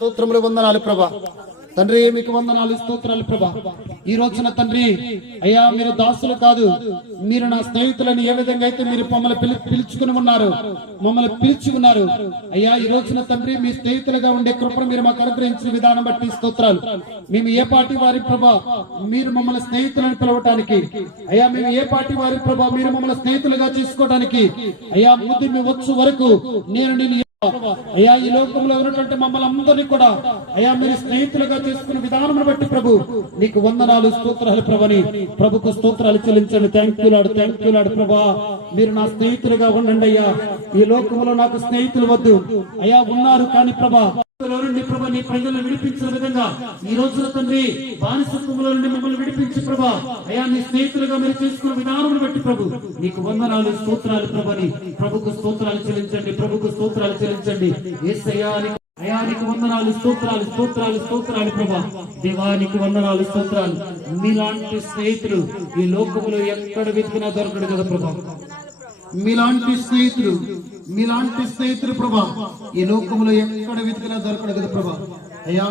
స్తోత్రములు వందనాలు ప్రభా. తండ్రి మీకు వందనాలు స్తోత్రాలు ప్రభా. ఈ రోజున తండ్రి అయ్యా మీరు దాసులు కాదు, మీరు నా స్నేహితులను ఏ విధంగా అయితే మీరు మమ్మల్ని పిలుచుకుని ఉన్నారు, మమ్మల్ని పిలిచి ఉన్నారు అయ్యా. ఈ రోజున తండ్రి మీ స్నేహితులుగా ఉండే కృపను మీరు మాకు అనుగ్రహించిన విధానం బట్టి స్తోత్రాలు. మేము ఏ పార్టీ వారి ప్రభా, మీరు మమ్మల్ని స్నేహితులను పిలవటానికి అయ్యా, మేము ఏ పార్టీ వారి ప్రభా, మీరు మమ్మల్ని స్నేహితులుగా చేసుకోవడానికి అయ్యా ముద్దు మీ వచ్చు వరకు నేను అయ్యా ఈ లోకంలో ఉన్నటువంటి మమ్మల్ని అందరినీ కూడా అయ్యా మీరు స్నేహితులుగా చేసుకున్న విధానం బట్టి ప్రభు నీకు వందనాలు స్తోత్రాలు ప్రభుని. ప్రభుకు స్తోత్రాలు చెల్లించండి. థ్యాంక్ యూ లార్డ్ ప్రభా. మీరు నా స్నేహితులుగా ఉండండి అయ్యా. ఈ లోకంలో నాకు స్నేహితులు వద్దు అయ్యా, ఉన్నారు కానీ ప్రభా ప్రభా నీ ప్రజలను విడిపించిన విధంగా ఈ రోజున తండ్రి బానిసత్వంలో నుండి మమ్మల్ని విడిపించి ప్రభా అయ్యా నీ స్నేహితులుగా మీరు చేసుకున్న విధానం బట్టి ప్రభు నీకు వందనాలు స్తోత్రాలు ప్రభుని. ప్రభుకు స్తోత్రాలు చెల్లించండి. ప్రభుకు స్తోత్రాలు చెల్లించండి. యేసయ్యా అయానికి వందనాలు స్తోత్రాలు ప్రభా. దేవానికి వందనాలు స్తోత్రాలు. మీలాంటి స్నేహితులు ఈ లోకములో ఎక్కడ వెతికినా దొరకడు కదా ప్రభా. మీలాంటి స్నేహితులు ప్రభా ఈ లోకంలో ఎక్కడ వెతికినా దొరకడు కదా ప్రభా. అయ్యా